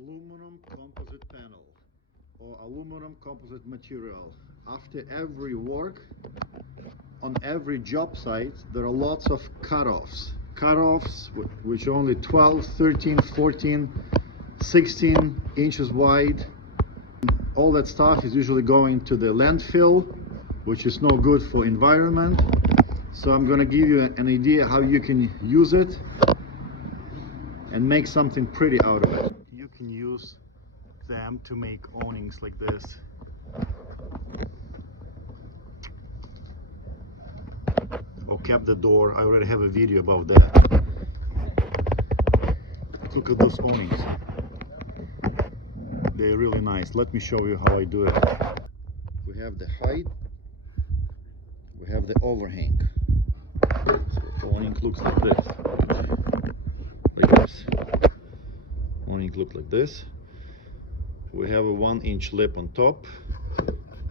aluminum composite panel or aluminum composite material. After every work on every job site, there are lots of cutoffs which are only 12, 13, 14, 16 inches wide. All that stuff is usually going to the landfill, which is no good for environment. So I'm going to give you an idea how you can use it and make something pretty out of it. You can use them to make awnings like this. Or cap the door. I already have a video about that. Look at those awnings. They're really nice. Let me show you how I do it. We have the height, we have the overhang. So the awning looks like this. Awning look like this. We have a 1-inch lip on top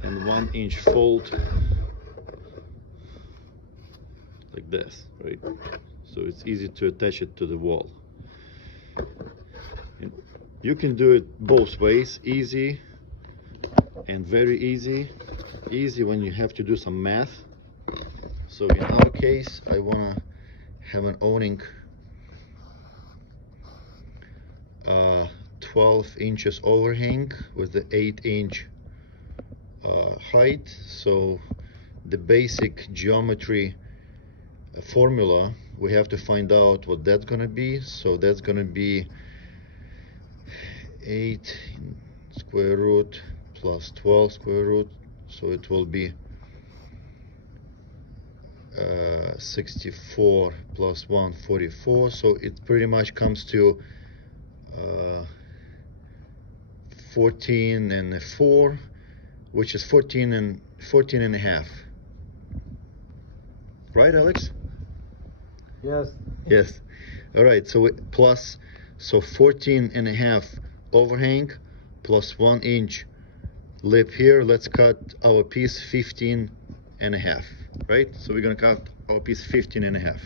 and 1-inch fold like this, right? So it's easy to attach it to the wall. And you can do it both ways, easy and very easy. Easy when you have to do some math. So in our case, I want to have an awning 12 inches overhang with the 8-inch height. So the basic geometry formula, we have to find out what that's going to be. So that's going to be 8 square root plus 12 square root, so it will be 64 plus 1, 44. So it pretty much comes to 14 and 4, which is 14 and a half. Right, Alex? Yes. All right, so plus, so 14 and a half overhang plus 1-inch lip here. Let's cut our piece 15 and a half, right? So we're gonna cut our piece 15 and a half.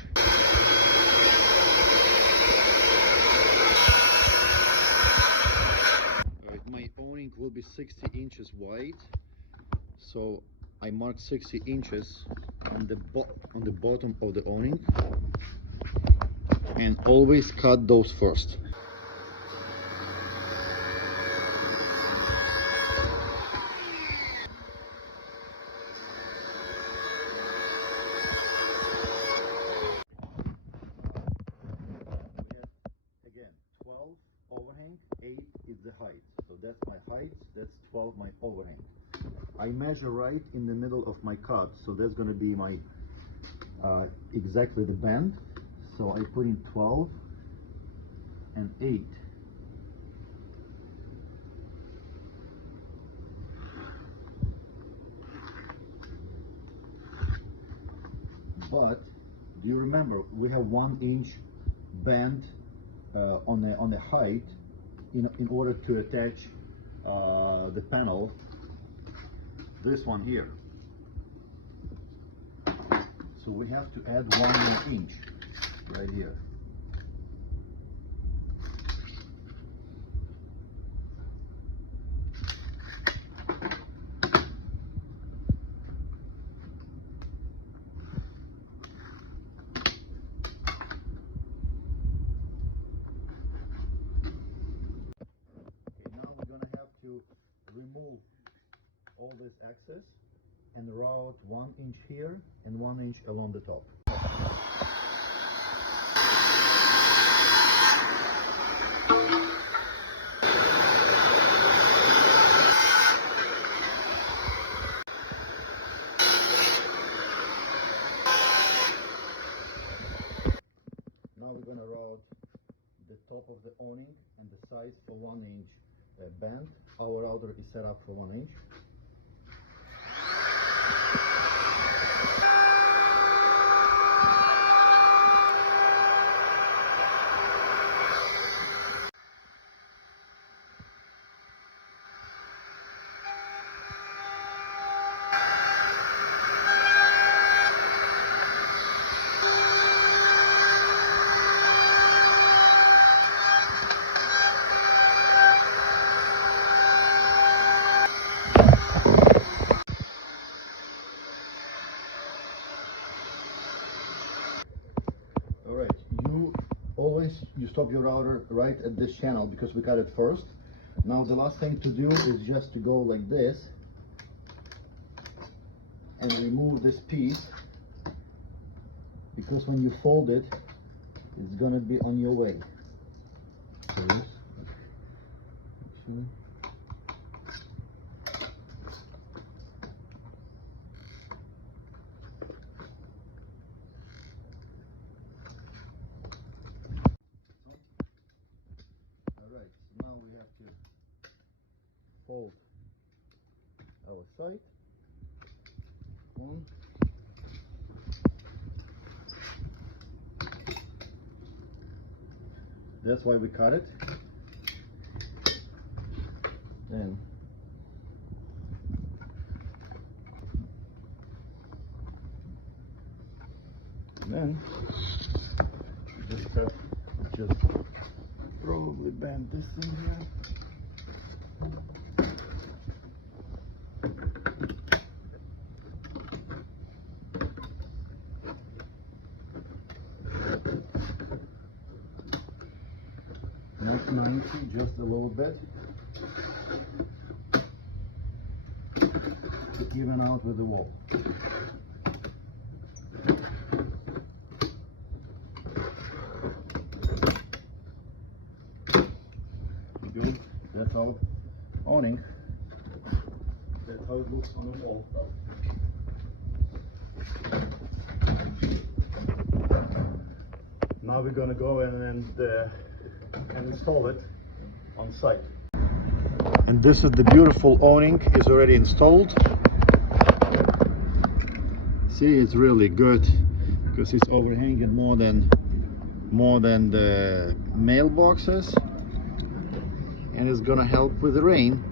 All right, my awning will be 60 inches wide, so I marked 60 inches on the bottom of the awning, and always cut those first. Again, 12 overhang, 8 is the height. So that's my height, that's 12 my overhang. I measure right in the middle of my cut, so that's going to be my exactly the bend. So I put in 12 and 8. But do you remember we have 1-inch bend on the height in order to attach the panel, this one here. So we have to add 1 more inch right here. To remove all this excess and route 1 inch here and 1 inch along the top. Now we're going to route the top of the awning and the size for 1 inch bend. Our router is set up for 1 inch. you stop your router right at this channel because we cut it first. Now the last thing to do is just to go like this and remove this piece, because when you fold it, it's gonna be on your way. So this, actually. Alright, so now we have to fold our side on. That's why we cut it. Then just probably bend this thing here. Not 90, just a little bit to even out with the wall. Good. That's our awning. That's how it looks on the wall. Now we're gonna go in and install it on site. And this is the beautiful awning, is already installed. See, it's really good because it's overhanging more than the mailboxes, and it's gonna help with the rain.